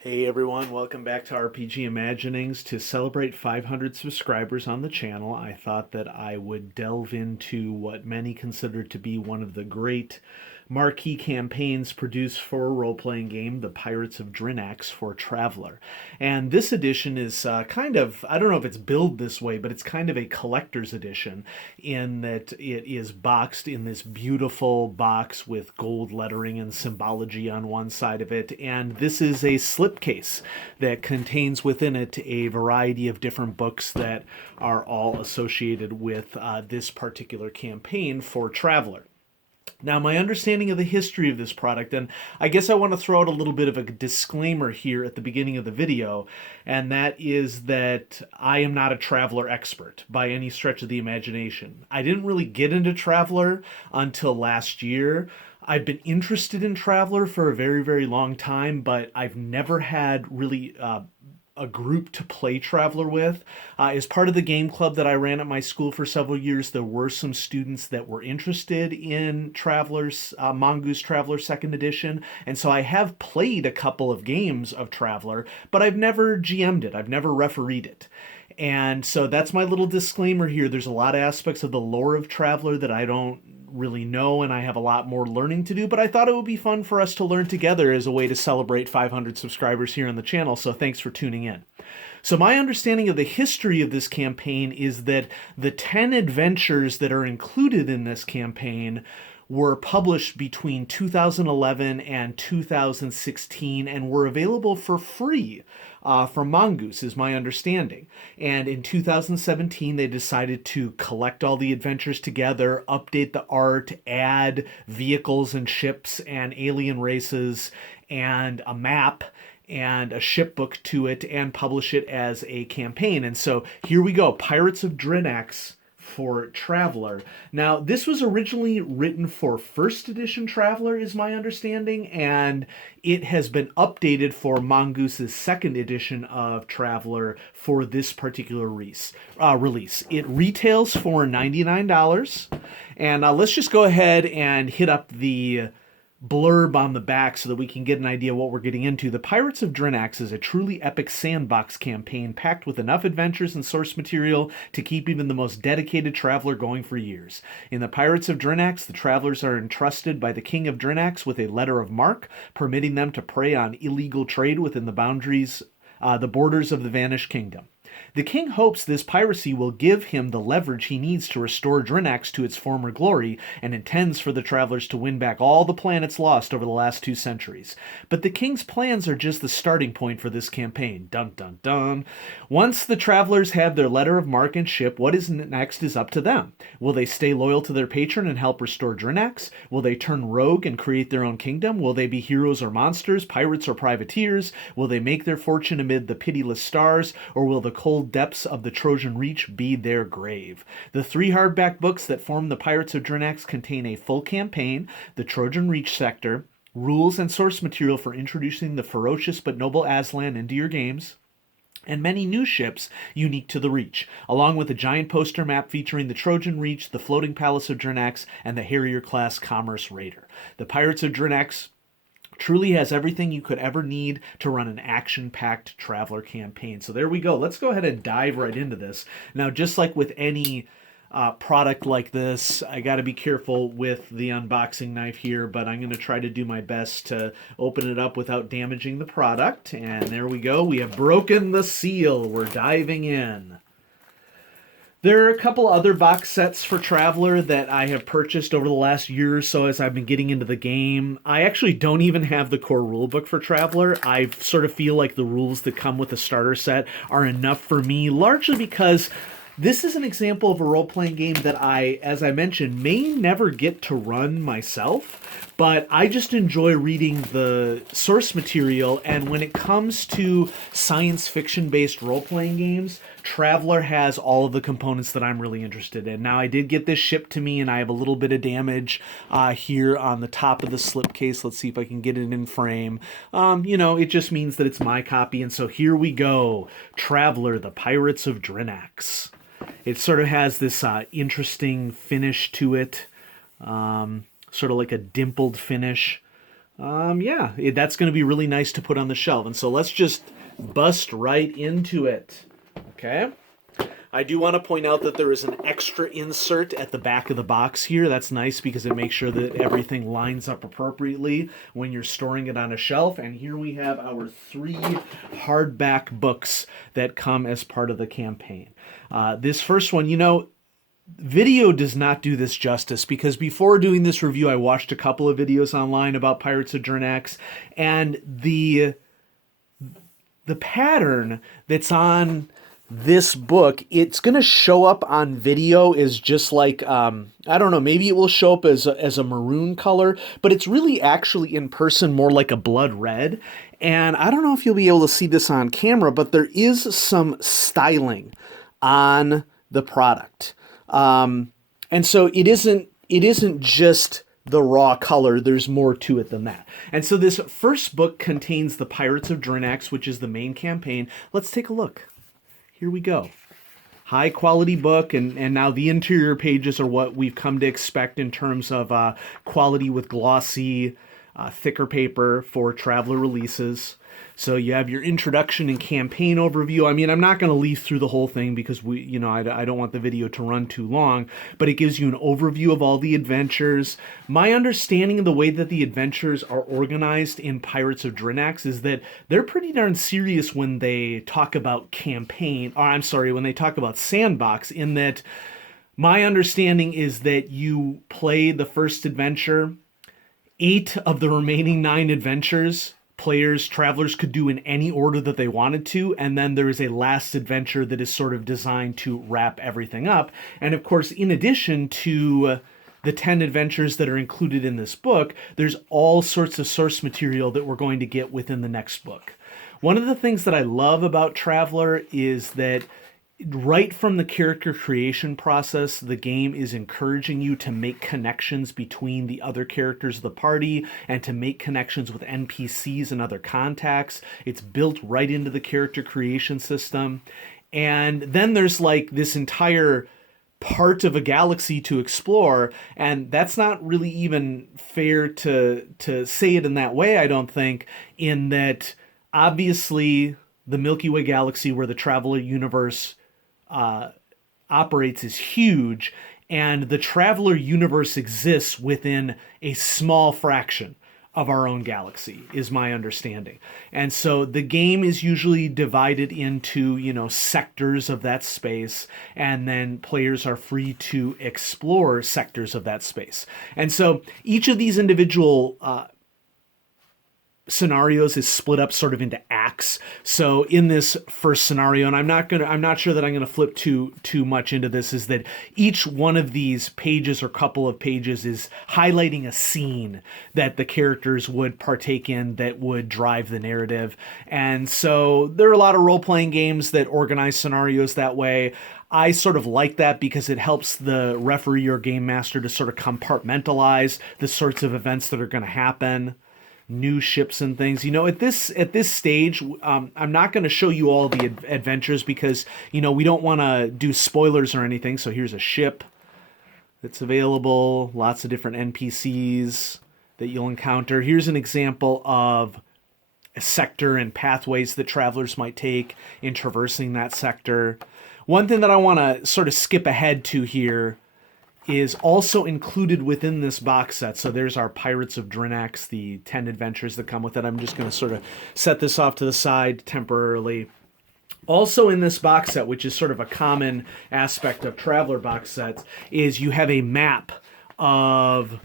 Hey everyone, welcome back to RPG Imaginings. To celebrate 500 subscribers on the channel, I thought that I would delve into what many consider to be one of the great marquee campaigns produced for a role-playing game, The Pirates of Drinax for Traveler. And this edition is I don't know if it's billed this way, but it's kind of a collector's edition in that it is boxed in this beautiful box with gold lettering and symbology on one side of it. And this is a slipcase that contains within it a variety of different books that are all associated with this particular campaign for Traveler. Now, my understanding of the history of this product, and I guess I want to throw out a little bit of a disclaimer here at the beginning of the video, and that is that I am not a Traveler expert by any stretch of the imagination. I didn't really get into Traveler until last year. I've been interested in Traveler for a very, very long time, but I've never had really a group to play Traveler with. As part of the game club that I ran at my school for several years, there were some students that were interested in Traveler's Mongoose Traveler Second Edition, and so I have played a couple of games of Traveler, but I've never GM'd it. I've never refereed it. And so that's my little disclaimer here. There's a lot of aspects of the lore of Traveler that I don't really know, and I have a lot more learning to do, but I thought it would be fun for us to learn together as a way to celebrate 500 subscribers here on the channel, so thanks for tuning in. So my understanding of the history of this campaign is that the 10 adventures that are included in this campaign were published between 2011 and 2016 and were available for free from Mongoose, is my understanding. And in 2017, they decided to collect all the adventures together, update the art, add vehicles and ships and alien races and a map and a shipbook to it and publish it as a campaign. And so here we go, Pirates of Drinax for Traveler. Now, this was originally written for first edition Traveler, is my understanding, and it has been updated for Mongoose's second edition of Traveler for this particular release. It retails for $99, and let's just go ahead and hit up the blurb on the back so that we can get an idea what we're getting into. The Pirates of Drinax is a truly epic sandbox campaign packed with enough adventures and source material to keep even the most dedicated traveler going for years. In the Pirates of Drinax, the travelers are entrusted by the King of Drinax with a letter of marque, permitting them to prey on illegal trade within the borders of the vanished kingdom. The king hopes this piracy will give him the leverage he needs to restore Drinax to its former glory, and intends for the travelers to win back all the planets lost over the last 2 centuries. But the king's plans are just the starting point for this campaign. Dun dun dun. Once the travelers have their letter of marque and ship, what is next is up to them. Will they stay loyal to their patron and help restore Drinax? Will they turn rogue and create their own kingdom? Will they be heroes or monsters, pirates or privateers? Will they make their fortune amid the pitiless stars, or will the cold depths of the Trojan Reach be their grave? The 3 hardback books that form the Pirates of Drinax contain a full campaign, the Trojan Reach sector, rules and source material for introducing the ferocious but noble Aslan into your games, and many new ships unique to the Reach, along with a giant poster map featuring the Trojan Reach, the floating palace of Drinax, and the Harrier-class Commerce Raider. The Pirates of Drinax truly has everything you could ever need to run an action-packed Traveler campaign. So there we go. Let's go ahead and dive right into this. Now, just like with any product like this, I got to be careful with the unboxing knife here, but I'm going to try to do my best to open it up without damaging the product. And there we go. We have broken the seal. We're diving in. There are a couple other box sets for Traveler that I have purchased over the last year or so as I've been getting into the game. I actually don't even have the core rulebook for Traveler. I sort of feel like the rules that come with the starter set are enough for me, largely because this is an example of a role-playing game that I, as I mentioned, may never get to run myself, but I just enjoy reading the source material, and when it comes to science fiction-based role-playing games, Traveler has all of the components that I'm really interested in. Now, I did get this shipped to me, and I have a little bit of damage here on the top of the slipcase. Let's see if I can get it in frame. It just means that it's my copy, and so here we go. Traveler, the Pirates of Drinax. It sort of has this interesting finish to it, sort of like a dimpled finish. Yeah, that's going to be really nice to put on the shelf. And so let's just bust right into it. Okay. I do want to point out that there is an extra insert at the back of the box here. That's nice because it makes sure that everything lines up appropriately when you're storing it on a shelf. And here we have our 3 hardback books that come as part of the campaign. This first one, video does not do this justice because before doing this review, I watched a couple of videos online about Pirates of Drinax, and the pattern that's on this book, it's going to show up on video is just like, I don't know, maybe it will show up as a maroon color, but it's really actually in person more like a blood red. And I don't know if you'll be able to see this on camera, but there is some styling on the product. And so it isn't just the raw color. There's more to it than that. And so this first book contains the Pirates of Drinax, which is the main campaign. Let's take a look. Here we go. High quality book, and now the interior pages are what we've come to expect in terms of quality with glossy, thicker paper for Traveler releases. So you have your introduction and campaign overview. I mean, I'm not going to leaf through the whole thing because I don't want the video to run too long, but it gives you an overview of all the adventures. My understanding of the way that the adventures are organized in Pirates of Drinax is that they're pretty darn serious when they talk about when they talk about sandbox, in that my understanding is that you play the first adventure. 8 of the remaining 9 adventures travelers could do in any order that they wanted to, and then there is a last adventure that is sort of designed to wrap everything up. And of course, in addition to the 10 adventures that are included in this book, there's all sorts of source material that we're going to get within the next book. One of the things that I love about Traveler is that right from the character creation process, the game is encouraging you to make connections between the other characters of the party and to make connections with NPCs and other contacts. It's built right into the character creation system. And then there's like this entire part of a galaxy to explore, and that's not really even fair to say it in that way, I don't think, in that obviously the Milky Way galaxy where the Traveler universe operates is huge, and the Traveler universe exists within a small fraction of our own galaxy, is my understanding. And so the game is usually divided into, sectors of that space, and then players are free to explore sectors of that space. And so each of these individual scenarios is split up sort of into acts. So in this first scenario, and I'm not sure that I'm gonna flip too much into this, is that each one of these pages or couple of pages is highlighting a scene that the characters would partake in that would drive the narrative. And so there are a lot of role-playing games that organize scenarios that way. I sort of like that because it helps the referee or game master to sort of compartmentalize the sorts of events that are going to happen. New ships and things. At this stage, I'm not going to show you all the adventures because, we don't want to do spoilers or anything. So here's a ship that's available, lots of different NPCs that you'll encounter. Here's an example of a sector and pathways that travelers might take in traversing that sector. One thing that I want to sort of skip ahead to here is also included within this box set. So there's our Pirates of Drinax, the 10 adventures that come with it. I'm just going to sort of set this off to the side temporarily. Also in this box set, which is sort of a common aspect of Traveler box sets, is you have a map of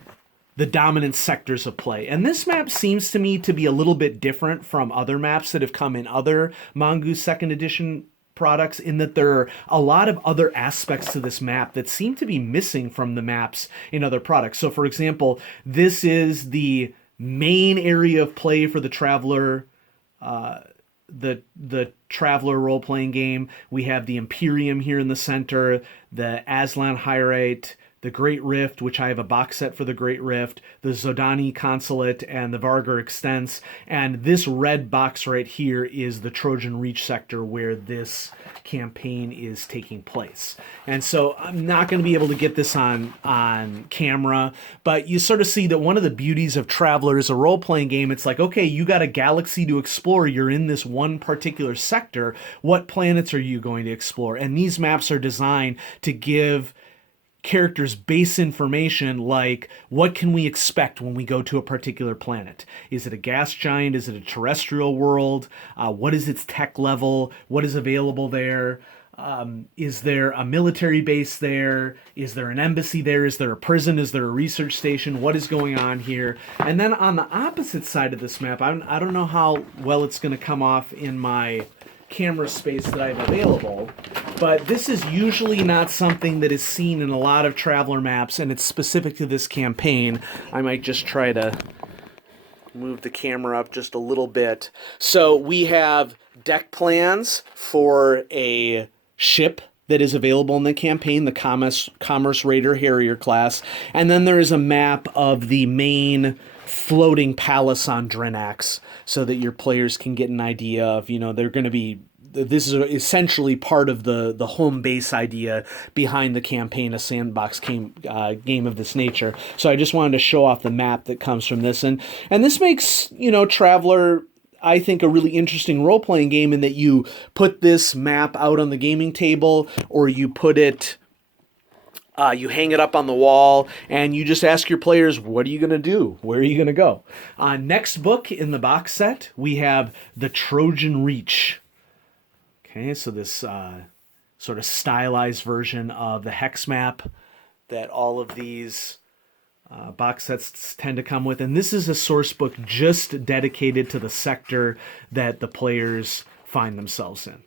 the dominant sectors of play. And this map seems to me to be a little bit different from other maps that have come in other Mongoose 2nd edition products, in that there are a lot of other aspects to this map that seem to be missing from the maps in other products. So for example, this is the main area of play for the Traveler the Traveler role-playing game. We have the Imperium here in the center, the Aslan Hyrite, the Great Rift, which I have a box set for the Great Rift, the Zodani Consulate, and the Vargar Extents. And this red box right here is the Trojan Reach sector where this campaign is taking place. And so I'm not going to be able to get this on camera, but you sort of see that one of the beauties of Traveller is a role-playing game. It's like, okay, you got a galaxy to explore. You're in this one particular sector. What planets are you going to explore? And these maps are designed to give characters base information like what can we expect when we go to a particular planet. Is it a gas giant? Is it a terrestrial world? What is its tech level? What is available there? Is there a military base there? Is there an embassy there? Is there a prison? Is there a research station? What is going on here? And then on the opposite side of this map, I don't know how well it's going to come off in my camera space that I have available, but this is usually not something that is seen in a lot of Traveller maps, and it's specific to this campaign. I might just try to move the camera up just a little bit. So we have deck plans for a ship that is available in the campaign, the Commerce Raider Harrier class, and then there is a map of the main floating palace on Drinax so that your players can get an idea of, they're going to be, this is essentially part of the home base idea behind the campaign, a sandbox game of this nature. So I just wanted to show off the map that comes from this. And this makes, Traveller, I think, a really interesting role-playing game in that you put this map out on the gaming table, or you put it, you hang it up on the wall, and you just ask your players, what are you going to do? Where are you going to go? Next book in the box set, we have The Trojan Reach. Okay, so this sort of stylized version of the hex map that all of these box sets tend to come with. And this is a source book just dedicated to the sector that the players find themselves in.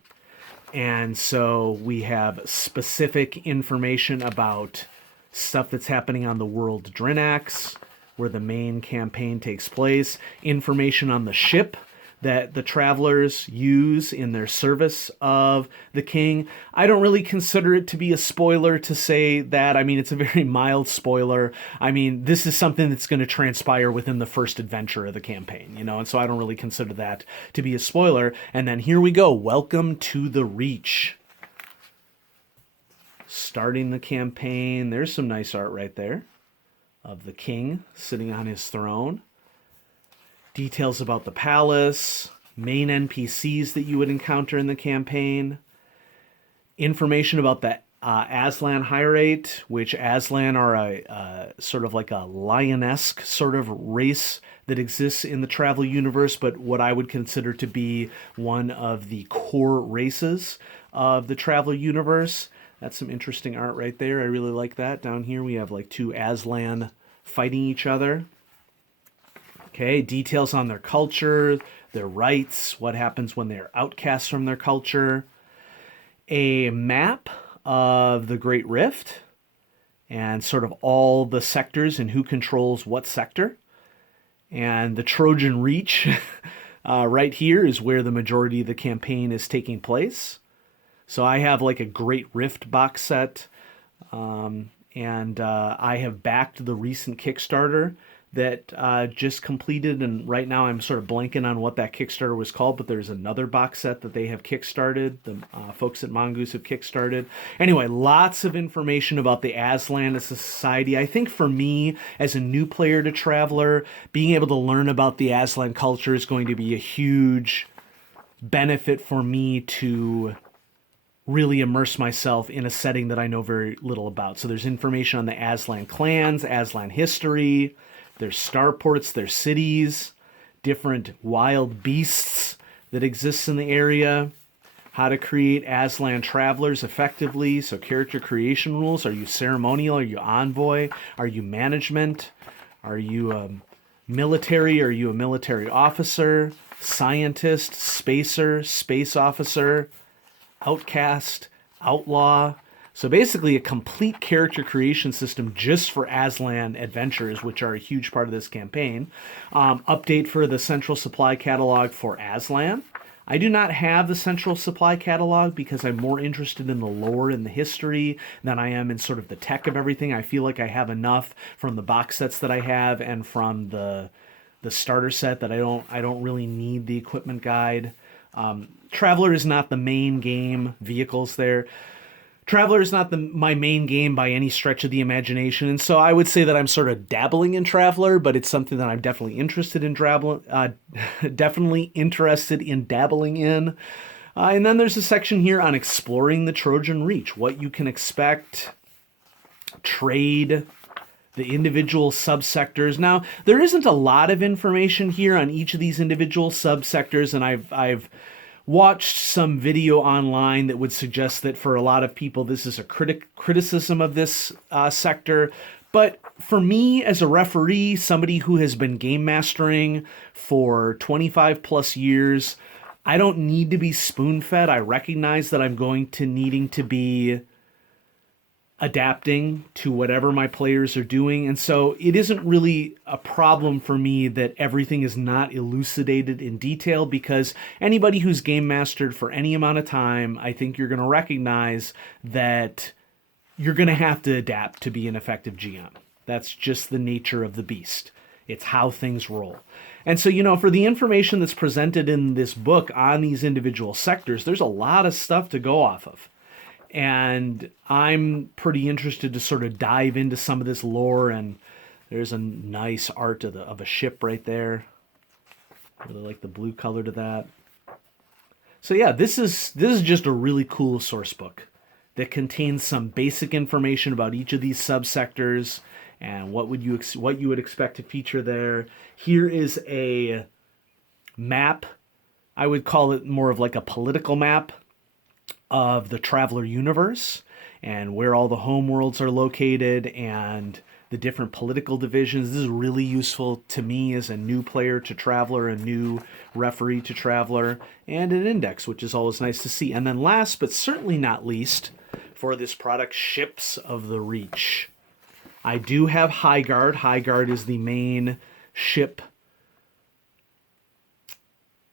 And so we have specific information about stuff that's happening on the world Drinax, where the main campaign takes place, information on the ship that the Travelers use in their service of the king. I don't really consider it to be a spoiler to say that. I mean, it's a very mild spoiler. I mean, this is something that's going to transpire within the first adventure of the campaign, and so I don't really consider that to be a spoiler. And then here we go. Welcome to the Reach. Starting the campaign. There's some nice art right there of the king sitting on his throne. Details about the palace, main NPCs that you would encounter in the campaign, information about the Aslan Hierate, which Aslan are a sort of like a lion-esque sort of race that exists in the Traveller universe, but what I would consider to be one of the core races of the Traveller universe. That's some interesting art right there. I really like that. Down here we have like two Aslan fighting each other. Okay, details on their culture, their rights, what happens when they're outcasts from their culture. A map of the Great Rift and sort of all the sectors and who controls what sector. And the Trojan Reach right here is where the majority of the campaign is taking place. So I have like a Great Rift box set, and I have backed the recent Kickstarter that just completed, and right now I'm sort of blanking on what that Kickstarter was called, but there's another box set that they have kickstarted. The folks at Mongoose have kickstarted. Anyway, lots of information about the Aslan as a society. I think for me, as a new player to Traveller, being able to learn about the Aslan culture is going to be a huge benefit for me to really immerse myself in a setting that I know very little about. So there's information on the Aslan clans, Aslan history, their starports, their cities, different wild beasts that exist in the area, how to create Aslan Travelers effectively, so character creation rules. Are you ceremonial? Are you envoy? Are you management? Are you military? Are you a military officer? Scientist? Spacer? Space officer? Outcast? Outlaw? So basically a complete character creation system just for Aslan adventures, which are a huge part of this campaign. Update for the central supply catalog for Aslan. I do not have the Central Supply catalog because I'm more interested in the lore and the history than I am in sort of the tech of everything. I feel like I have enough from the box sets that I have and from the starter set that I don't really need the equipment guide. Traveler is not the main game. Vehicles there. Traveler is not my main game by any stretch of the imagination, and so I would say that I'm sort of dabbling in Traveler, but it's something that I'm definitely interested in definitely interested in dabbling in. And then there's a section here on exploring the Trojan Reach, what you can expect, trade, the individual subsectors. Now, there isn't a lot of information here on each of these individual subsectors, and I've watched some video online that would suggest that for a lot of people this is a criticism of this sector. But for me, as a referee, somebody who has been game mastering for 25 plus years, I don't need to be spoon-fed. I recognize that I'm going to needing to be adapting to whatever my players are doing. And so it isn't really a problem for me that everything is not elucidated in detail, because anybody who's game mastered for any amount of time, I think you're going to recognize that you're going to have to adapt to be an effective GM. That's just the nature of the beast. It's how things roll. And so, for the information that's presented in this book on these individual sectors, there's a lot of stuff to go off of. And I'm pretty interested to sort of dive into some of this lore, and there's a nice art of a ship right there. Really like the blue color to that. So yeah, this is just a really cool source book that contains some basic information about each of these subsectors and what you would expect to feature there. Here is a map. I would call it more of like a political map of the Traveler universe and where all the home worlds are located and the different political divisions. This is really useful to me as a new player to Traveler, a new referee to Traveler, and an index, which is always nice to see. And then last but certainly not least for this product, Ships of the Reach. I do have High Guard. High Guard is the main ship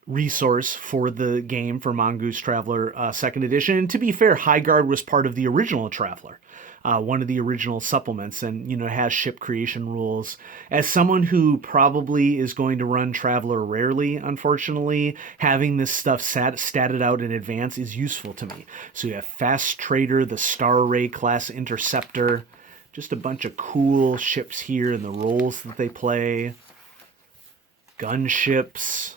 resource for the game for Mongoose Traveler 2nd edition. And to be fair, High Guard was part of the original Traveler, one of the original supplements, and it has ship creation rules. As someone who probably is going to run Traveler rarely, unfortunately, having this stuff statted out in advance is useful to me. So you have Fast Trader, the Star Ray class Interceptor, just a bunch of cool ships here and the roles that they play. Gunships,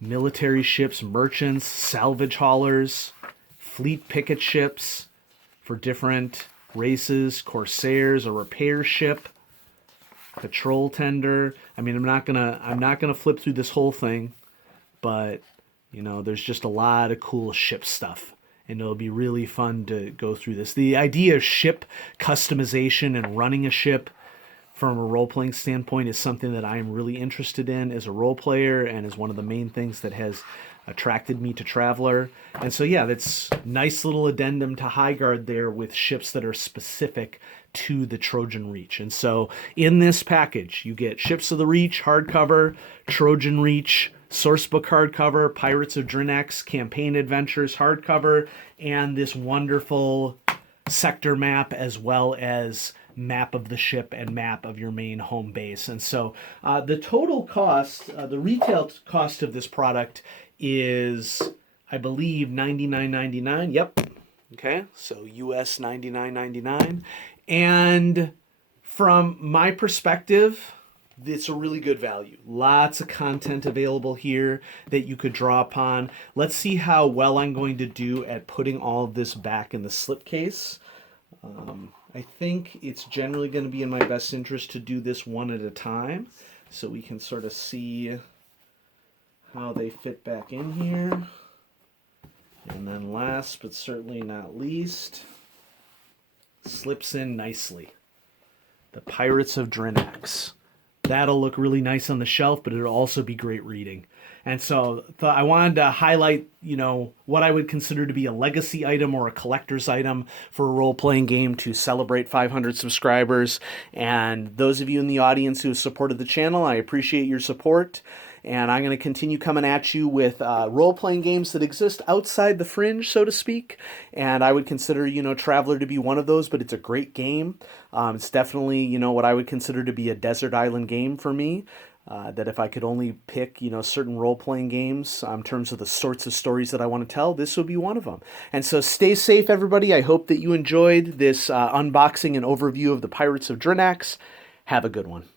military ships, merchants, salvage haulers, fleet picket ships for different races, corsairs, a repair ship, patrol tender. I mean, I'm not gonna flip through this whole thing, but there's just a lot of cool ship stuff, and it'll be really fun to go through this. The idea of ship customization and running a ship from a role-playing standpoint is something that I am really interested in as a role player, and is one of the main things that has attracted me to Traveler. And so yeah, that's nice little addendum to High Guard there with ships that are specific to the Trojan Reach. And so in this package, you get Ships of the Reach hardcover, Trojan Reach sourcebook hardcover, Pirates of Drinax campaign adventures hardcover, and this wonderful sector map, as well as map of the ship and map of your main home base. And so the total cost, the retail cost of this product is, I believe, $99.99. Yep. Okay, so US $99.99. And from my perspective, it's a really good value. Lots of content available here that you could draw upon. Let's see how well I'm going to do at putting all of this back in the slipcase. I think it's generally going to be in my best interest to do this one at a time, so we can sort of see how they fit back in here. And then last but certainly not least, slips in nicely, the Pirates of Drinax. That'll look really nice on the shelf, but it'll also be great reading. And so I wanted to highlight, what I would consider to be a legacy item or a collector's item for a role-playing game to celebrate 500 subscribers. And those of you in the audience who have supported the channel, I appreciate your support. And I'm going to continue coming at you with role-playing games that exist outside the fringe, so to speak. And I would consider, Traveler to be one of those, but it's a great game. It's definitely, what I would consider to be a desert island game for me. That if I could only pick, certain role-playing games in terms of the sorts of stories that I want to tell, this would be one of them. And so stay safe, everybody. I hope that you enjoyed this unboxing and overview of the Pirates of Drinax. Have a good one.